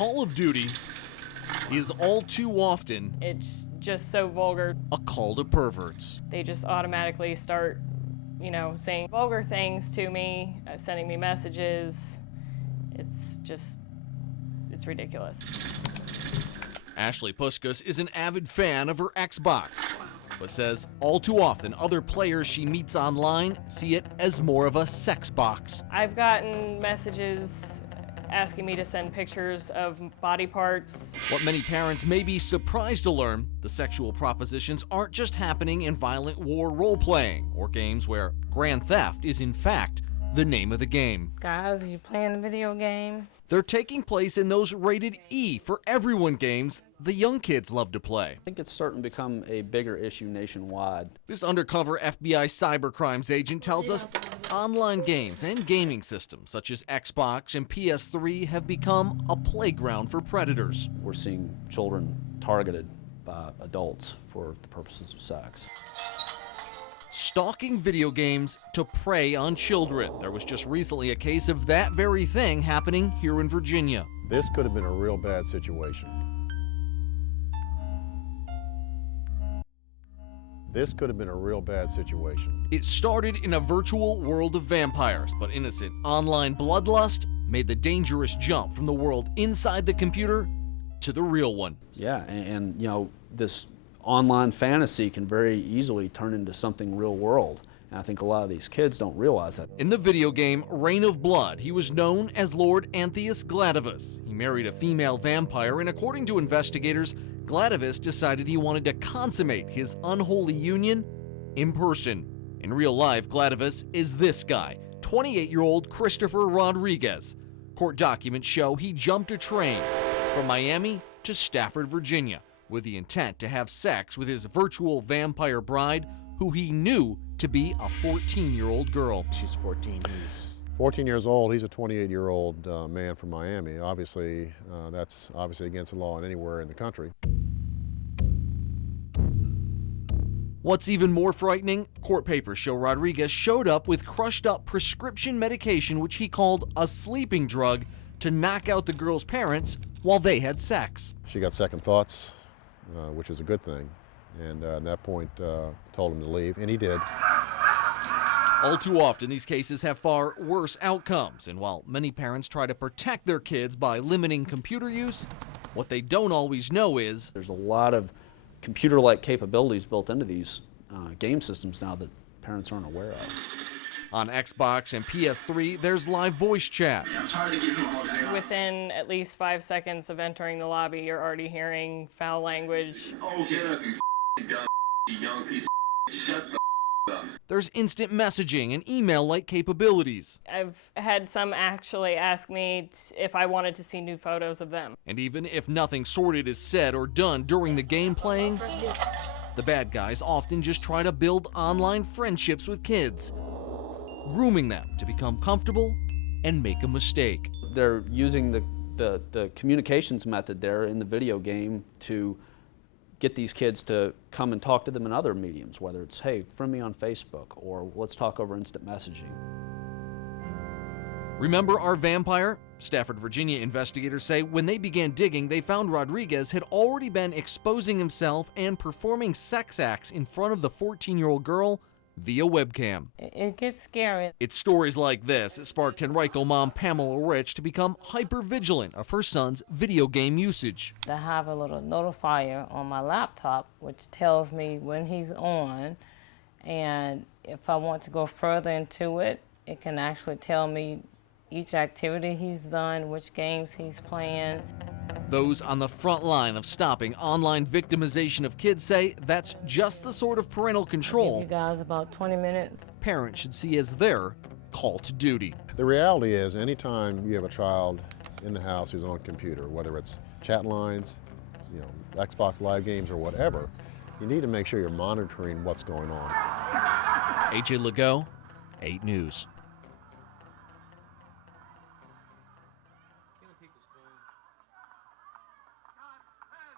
Call of Duty is all too often It's just so vulgar. a call to perverts. They just automatically start, saying vulgar things to me, sending me messages. It's ridiculous. Ashley Puskas is an avid fan of her Xbox, but says all too often other players she meets online see it as more of a sex box. I've gotten messages asking me to send pictures of body parts. What many parents may be surprised to learn, the sexual propositions aren't just happening in violent war role-playing or games where grand theft is in fact the name of the game. Guys, are you playing a video game? They're taking place in those rated E for everyone games the young kids love to play. I think it's starting to become a bigger issue nationwide. This undercover FBI cybercrimes agent tells us online games and gaming systems such as Xbox and PS3 have become a playground for predators. We're seeing children targeted by adults for the purposes of sex. Stalking video games to prey on children. There was just recently a case of that very thing happening here in Virginia. This could have been a real bad situation. This could have been a real bad situation. It started in a virtual world of vampires, but innocent online bloodlust made the dangerous jump from the world inside the computer to the real one. Yeah, and this online fantasy can very easily turn into something real world. And I think a lot of these kids don't realize that. In the video game Reign of Blood, he was known as Lord Antheus Gladivus. He married a female vampire, and according to investigators, Gladivus decided he wanted to consummate his unholy union in person. In real life, Gladivus is this guy, 28-year-old Christopher Rodriguez. Court documents show he jumped a train from Miami to Stafford, Virginia, with the intent to have sex with his virtual vampire bride, who he knew to be a 14-year-old girl. She's 14, he's 14 years old, he's a 28-year-old man from Miami. Obviously, that's obviously against the law anywhere in the country. What's even more frightening, court papers show Rodriguez showed up with crushed up prescription medication which he called a sleeping drug to knock out the girl's parents while they had sex. She got second thoughts, which is a good thing, and at that point told him to leave, and he did. All too often, these cases have far worse outcomes, and while many parents try to protect their kids by limiting computer use, what they don't always know is There's a lot of computer-like capabilities built into these game systems now that parents aren't aware of. on Xbox and PS3, there's live voice chat. Within at least 5 seconds of entering the lobby, you're already hearing foul language. Oh, get up, you dumb young piece of shut the up. There's instant messaging and email-like capabilities. I've had some actually ask me if I wanted to see new photos of them. And even if nothing sordid is said or done during the game playing, the bad guys often just try to build online friendships with kids, grooming them to become comfortable and make a mistake. They're using the communications method there in the video game to get these kids to come and talk to them in other mediums, whether it's, hey, friend me on Facebook, or let's talk over instant messaging. Remember our vampire? Stafford, Virginia investigators say when they began digging, they found Rodriguez had already been exposing himself and performing sex acts in front of the 14-year-old girl via webcam. It gets scary. It's stories like this that sparked Henrico mom Pamela Rich to become hyper-vigilant of her son's video game usage. I have a little notifier on my laptop which tells me when he's on, and if I want to go further into it, it can actually tell me each activity he's done, which games he's playing. Those on the front line of stopping online victimization of kids say that's just the sort of parental control Give you guys about 20 minutes. parents should see as their call to duty. The reality is, anytime you have a child in the house who's on a computer, whether it's chat lines, Xbox Live games or whatever, you need to make sure you're monitoring what's going on. AJ Legault, 8 News.